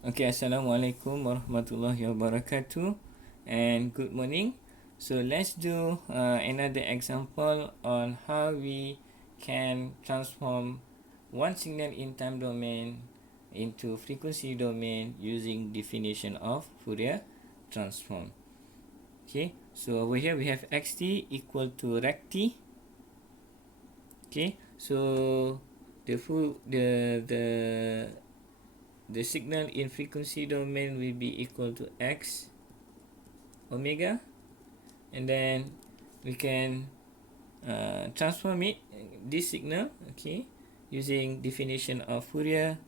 Okay, Assalamualaikum warahmatullahi wabarakatuh and good morning. So let's do another example on how we can transform one signal in time domain into frequency domain using definition of Fourier transform. Okay, so over here we have xt equal to rect. Okay, so the signal in frequency domain will be equal to x omega, and then we can transform it, this signal, okay, using definition of Fourier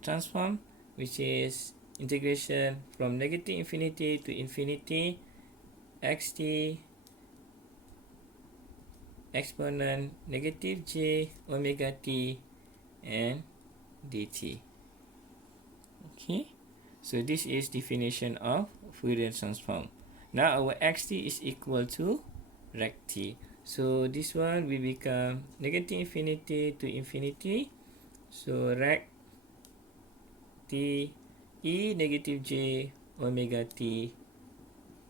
transform, which is integration from negative infinity to infinity xt exponent negative j omega t and dt. Okay, so this is definition of Fourier transform. Now our xt is equal to rect t. So this one will become negative infinity to infinity. So rect t e negative j omega t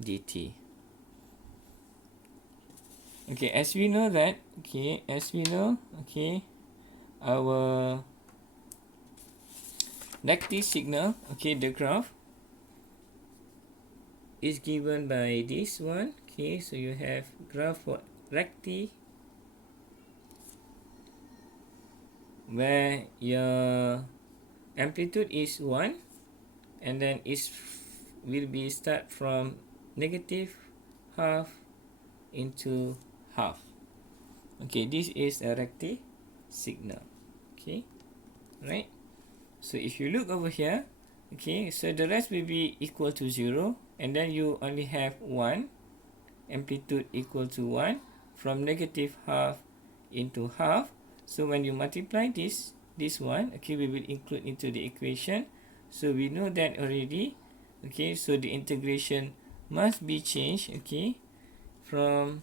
dt. Okay, as we know, our rect t signal, okay, the graph is given by this one. Okay, so you have graph for rect t where your amplitude is 1, and then it will be start from negative half into half. Okay, this is a rect signal. Okay, right? So if you look over here, okay, so the rest will be equal to 0, and then you only have 1, amplitude equal to 1, from negative half into half. So when you multiply this one, okay, we will include into the equation. So we know that already. Okay, so the integration must be changed, okay, from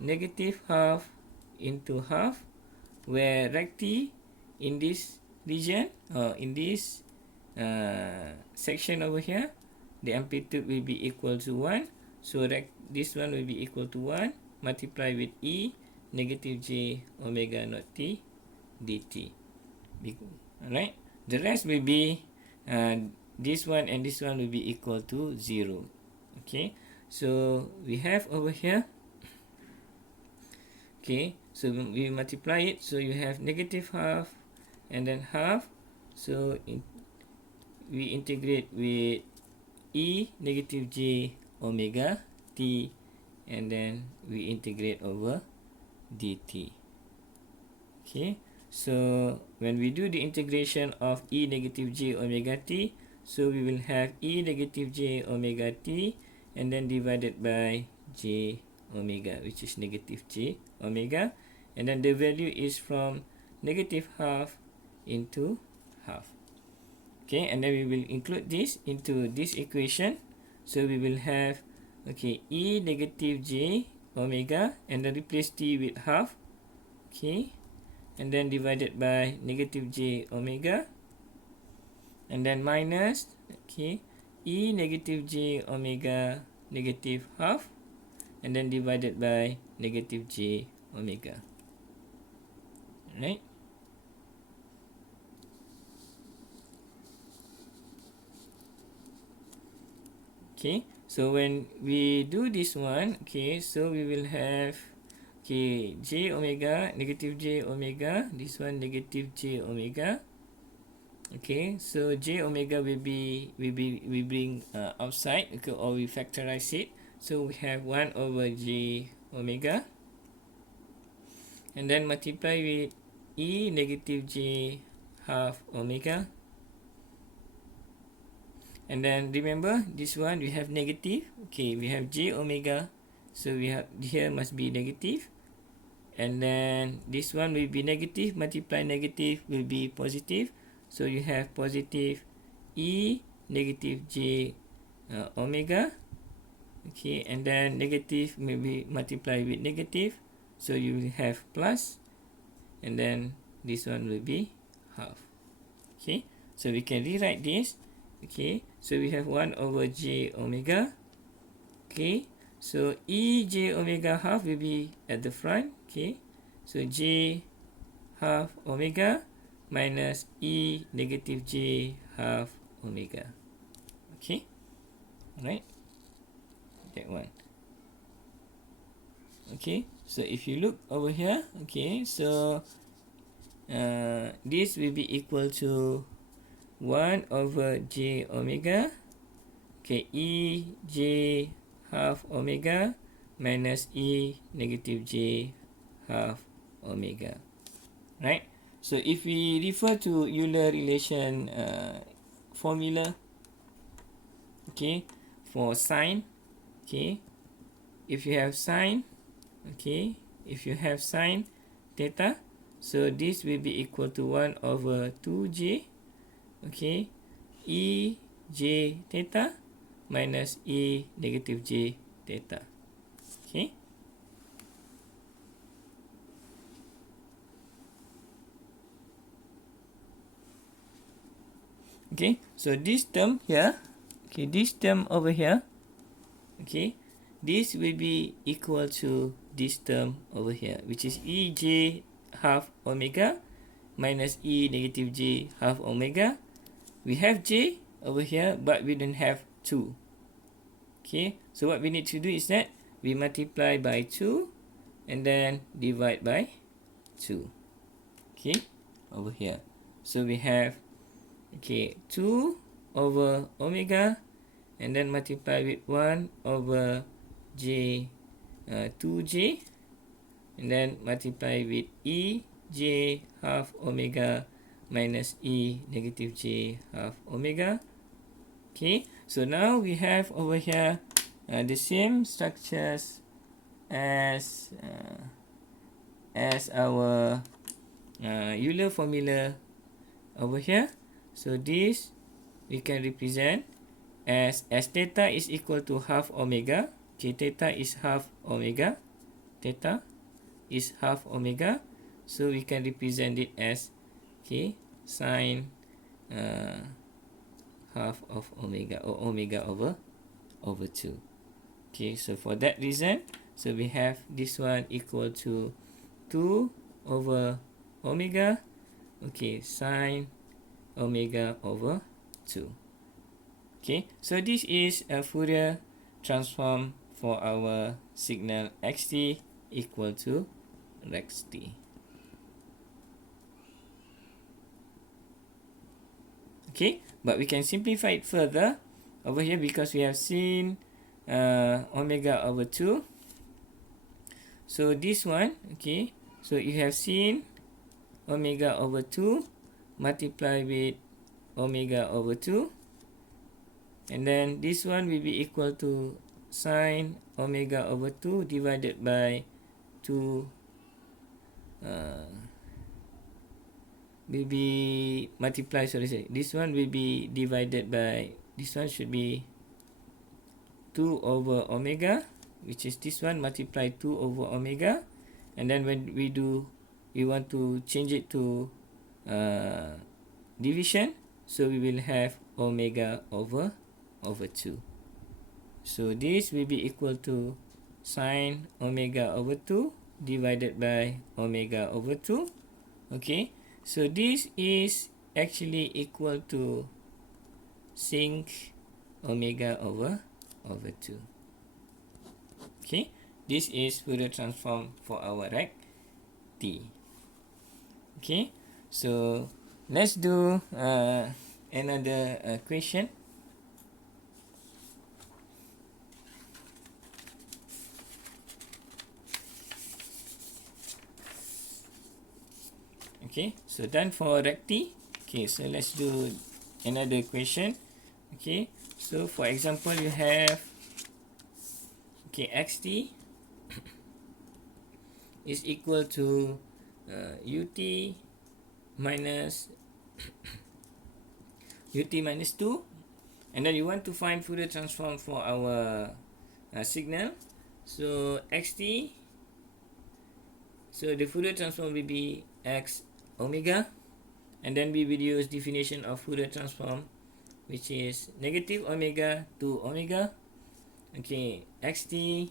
negative half into half, where rect t in this region, or in this section over here, the amplitude will be equal to 1. So this one will be equal to 1 multiplied with e negative j omega naught t dt. Alright, the rest will be this one and this one will be equal to 0. Okay, so we have over here, okay, so we multiply it, so you have negative half and then half. So we integrate with e negative j omega t, and then we integrate over dt. Okay, so when we do the integration of e negative j omega t, so we will have e negative j omega t, and then divided by j omega, which is negative j omega, and then the value is from negative half into half. Okay, and then we will include this into this equation. So we will have, okay, e negative j omega, and then replace t with half, okay, and then divided by negative j omega, and then minus, okay, e negative j omega negative half, and then divided by negative j omega. Right? Okay, so when we do this one, okay, so we will have, okay, j omega, negative j omega, this one negative j omega. Okay, so j omega will bring outside, okay, or we factorize it. So we have 1 over j omega, and then multiply with e negative j half omega. And then remember, this one we have negative. Okay, we have j omega, so we have here must be negative. And then this one will be negative, multiply negative will be positive. So you have positive e negative j omega. Okay, and then negative may be multiplied with negative, so you will have plus, and then this one will be half. Okay, So we can rewrite this. Okay, so we have 1 over j omega. Okay, so e j omega half will be at the front. Okay, so j half omega minus e negative j half omega. Okay, alright, that one. Okay, so if you look over here, okay, so this will be equal to 1 over j omega. Okay, e j half omega minus e negative j half omega. Right? So if we refer to Euler relation formula, okay, for sine, okay, if you have sine, okay, if you have sine theta, so this will be equal to 1 over 2j, okay, e j theta minus e negative j theta. Okay. Okay, so this term here, okay, this term over here, okay, this will be equal to this term over here, which is e j half omega minus e negative j half omega. We have j over here, but we don't have 2. Okay, so what we need to do is that we multiply by 2 and then divide by 2. Okay, over here. So we have, okay, 2 over omega and then multiply with 1 over j 2j and then multiply with e j half omega minus e negative j half omega. Okay, so now we have over here the same structures as our Euler formula over here. So this we can represent as theta is equal to half omega. Okay, theta is half omega. Theta is half omega. So we can represent it as, okay, sine half of omega, or omega over 2. Okay, so for that reason, so we have this one equal to 2 over omega, okay, sine omega over 2. Okay, so this is a Fourier transform for our signal xt equal to rect. Okay, but we can simplify it further over here because we have seen omega over 2. So this one, okay, so you have seen omega over 2 multiply with omega over 2, and then this one will be equal to sine omega over 2 divided by 2 will be multiply, sorry, this one will be divided by, this one should be 2 over omega, which is this one, multiply 2 over omega, and then when we want to change it to division, so we will have omega over 2. So this will be equal to sine omega over 2 divided by omega over 2. Okay, so this is actually equal to sinh omega over 2. Okay, this is Fourier transform for our rect t. Okay, so let's do another question. Okay, so done for rect t. Okay, so let's do another equation. Okay, so for example, you have, okay, xt is equal to ut minus ut minus 2, and then you want to find Fourier transform for our signal. So xt, so the Fourier transform will be x omega. and then we will use definition of Fourier transform, which is negative omega to omega, okay, xt,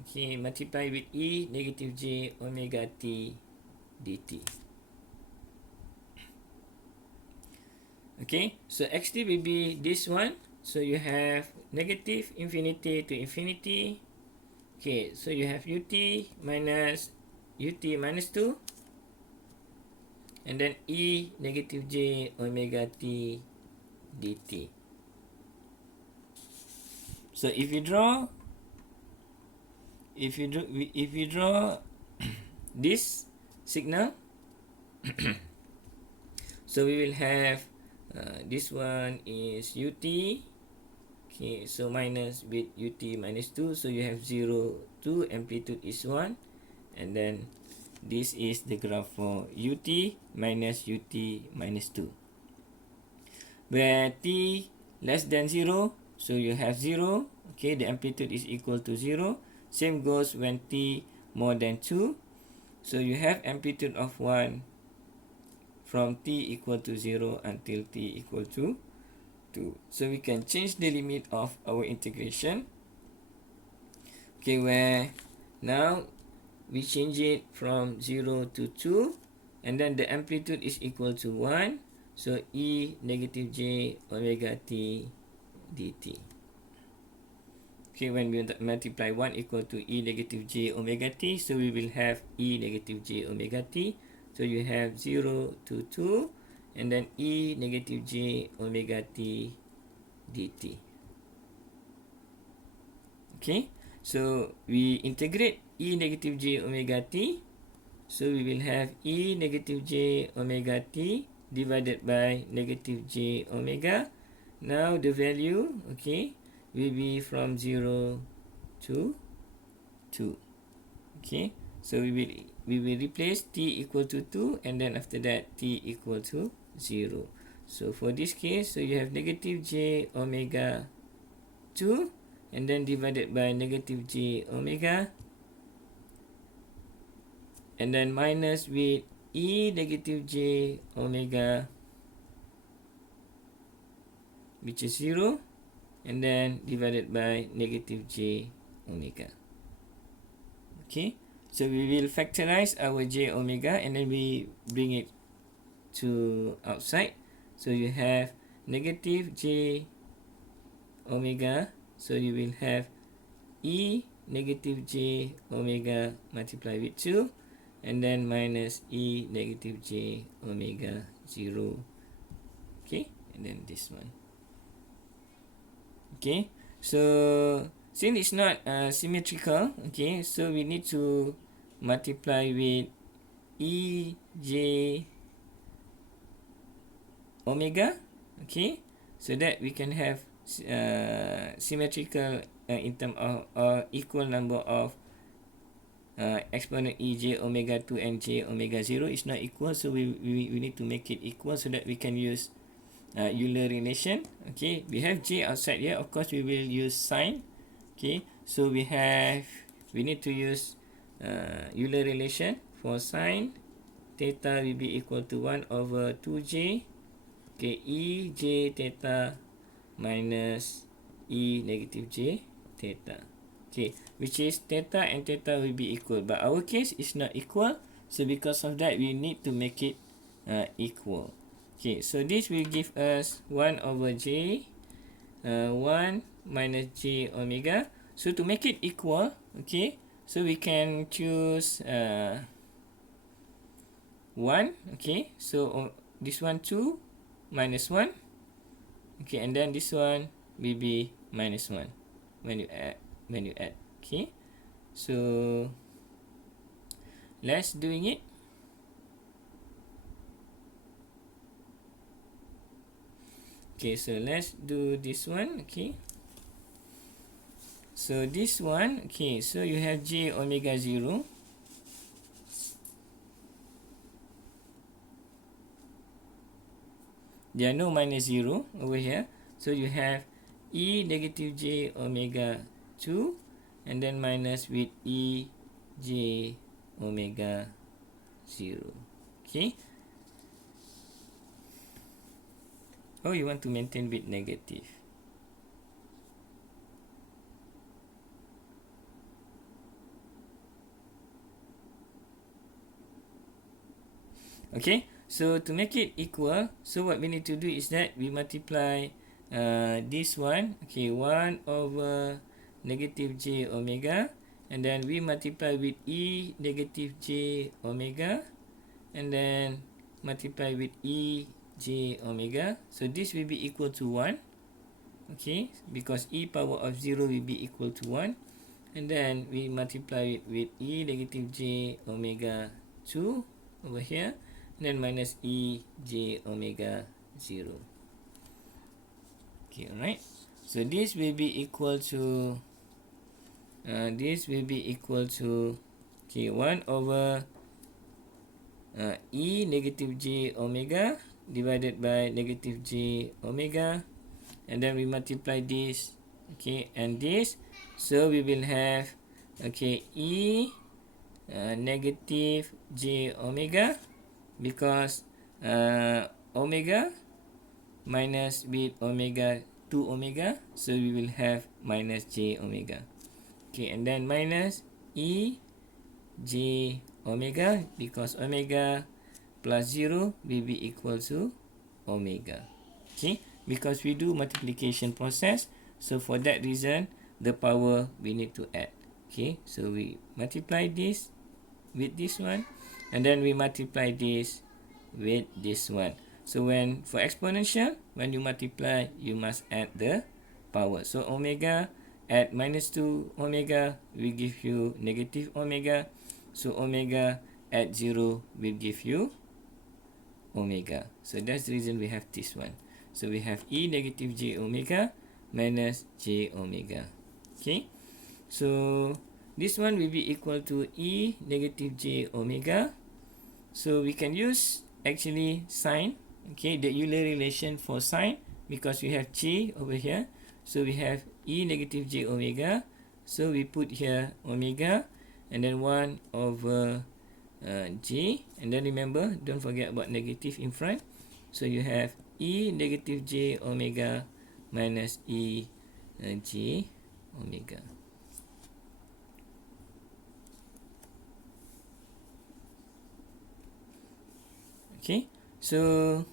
okay, multiply with e negative j omega t dt. Okay, so xt will be this one. So you have negative infinity to infinity. Okay, so you have ut minus 2, and then e negative j omega t dt. So if you draw this signal, so we will have this one is ut, okay, so minus with ut minus 2, so you have 0, 2, amplitude is 1, and then this is the graph for ut minus 2. Where t less than 0, so you have 0, okay, the amplitude is equal to 0. Same goes when t more than 2, so you have amplitude of 1 from t equal to 0 until t equal to 2. So we can change the limit of our integration. Okay, where now we change it from 0 to 2, and then the amplitude is equal to 1. So e negative j omega t dt. Okay, when we multiply 1 equal to e negative j omega t, so we will have e negative j omega t. So you have 0 to 2, and then e negative j omega t dt. Okay, so we integrate e negative j omega t. So we will have e negative j omega t divided by negative j omega. Now the value, okay, will be from 0 to 2. Okay, so we will replace t equal to 2, and then after that t equal to 0. So for this case, so you have negative j omega 2, and then divided by negative j omega, and then minus with e negative j omega, which is 0, and then divided by negative j omega. Okay, so we will factorize our j omega, and then we bring it to outside. So you have negative j omega, so you will have e negative j omega multiplied with 2, and then minus e negative j omega 0. Okay, and then this one. Okay, so since it's not symmetrical, okay, so we need to multiply with e j omega, okay, so that we can have symmetrical in terms of equal number of exponent e j omega 2 and j omega 0 is not equal, so we need to make it equal so that we can use Euler relation. Okay, we have j outside here, of course we will use sine. Okay, so we need to use Euler relation. For sine theta will be equal to 1 over 2j, okay, e j theta minus e negative j theta. Okay, which is theta and theta will be equal, but our case is not equal, so because of that we need to make it equal. Okay, so this will give us 1 over j 1 minus j omega. So to make it equal, okay, so we can choose 1, okay, so this one 2 minus 1, okay, and then this one will be minus 1 when you add. Okay, so let's doing it. Okay, so let's do this one. Okay, so this one, okay, so you have j omega 0, there are no minus 0 over here, so you have e negative j omega 2, and then minus with e j omega 0. Okay, or you want to maintain with negative. Okay, so to make it equal, so what we need to do is that we multiply this one, okay, 1 over negative j omega, and then we multiply with e negative j omega, and then multiply with e j omega. So this will be equal to 1, okay, because e power of 0 will be equal to 1, and then we multiply it with e negative j omega 2 over here, and then minus e j omega 0. Okay, alright. So this will be equal to okay, 1 over e negative j omega divided by negative j omega, and then we multiply this, okay, and this, so we will have, okay, e negative j omega, because omega minus with omega 2 omega, so we will have minus j omega, okay, and then minus e j omega, because omega plus 0 will be equal to omega, okay, because we do multiplication process, so for that reason the power we need to add. Okay, so we multiply this with this one, and then we multiply this with this one. So when for exponential, when you multiply, you must add the power. So omega at minus 2 omega will give you negative omega. So omega at 0 will give you omega. So that's the reason we have this one. So we have e negative j omega minus j omega. Okay, so this one will be equal to e negative j omega. So we can use actually sine, okay, the Euler relation for sine, because we have j over here. So we have e negative j omega. So we put here omega, and then 1 over j, and then remember, don't forget about negative in front. So you have e negative j omega minus e j omega. Okay, so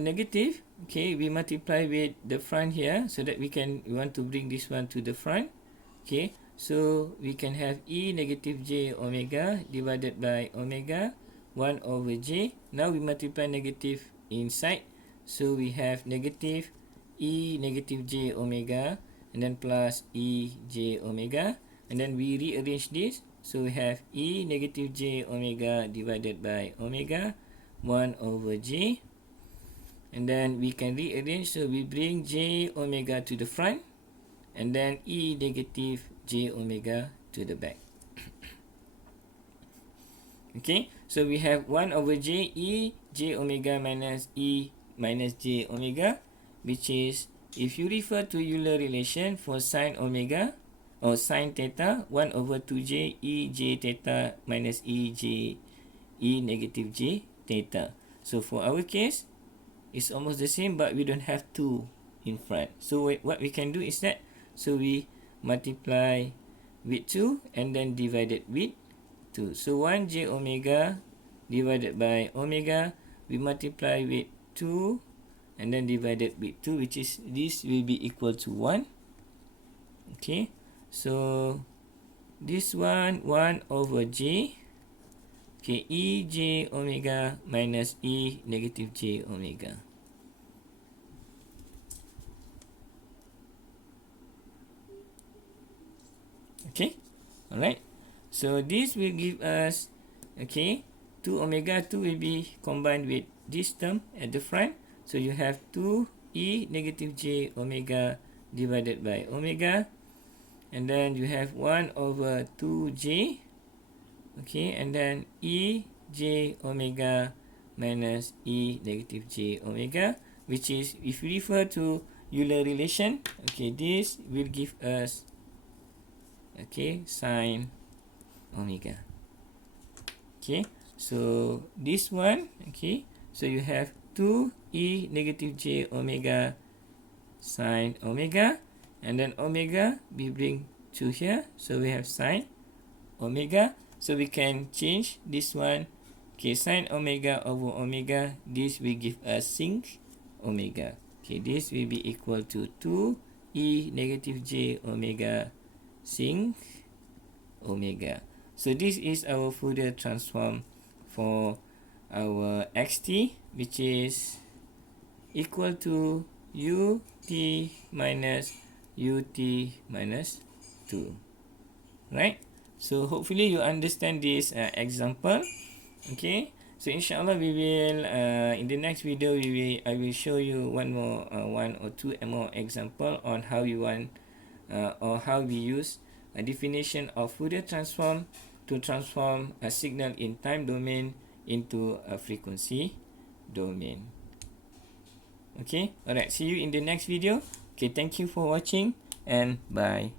negative, okay, we multiply with the front here, so that we want to bring this one to the front. Okay, so we can have e negative j omega divided by omega 1 over j. Now we multiply negative inside, so we have negative e negative j omega, and then plus e j omega, and then we rearrange this, so we have e negative j omega divided by omega 1 over j, and then we can rearrange, so we bring j omega to the front, and then e negative j omega to the back. Okay, so we have 1 over j e j omega minus e minus j omega, which is, if you refer to Euler relation for sine omega or sine theta, 1 over 2j e j theta minus e j e negative j theta. So for our case, it's almost the same, but we don't have 2 in front. So what we can do is that, so we multiply with 2 and then divide it with 2. So 1 j omega divided by omega, we multiply with 2 and then divided with 2, which is, this will be equal to 1. Okay, so this one 1 over j, okay, e j omega minus e negative j omega. Okay, alright. So this will give us, okay, 2 omega 2 will be combined with this term at the front. So you have 2 e negative j omega divided by omega, and then you have 1 over 2j, okay, and then e j omega minus e negative j omega. which is if we refer to Euler relation, okay, this will give us, okay, sine omega. Okay, so this one, okay, so you have 2e negative j omega sine omega, and then omega we bring to here, so we have sine omega. So we can change this one, okay, sine omega over omega, this will give us sin omega. Okay, this will be equal to 2e negative j omega sin omega. So this is our Fourier transform for our xt, which is equal to ut minus ut minus 2. Right? So hopefully you understand this example. Okay, so inshallah we will in the next video I will show you one or two more example on how you want or how we use a definition of Fourier transform to transform a signal in time domain into a frequency domain. Okay, alright, see you in the next video. Okay, thank you for watching and bye.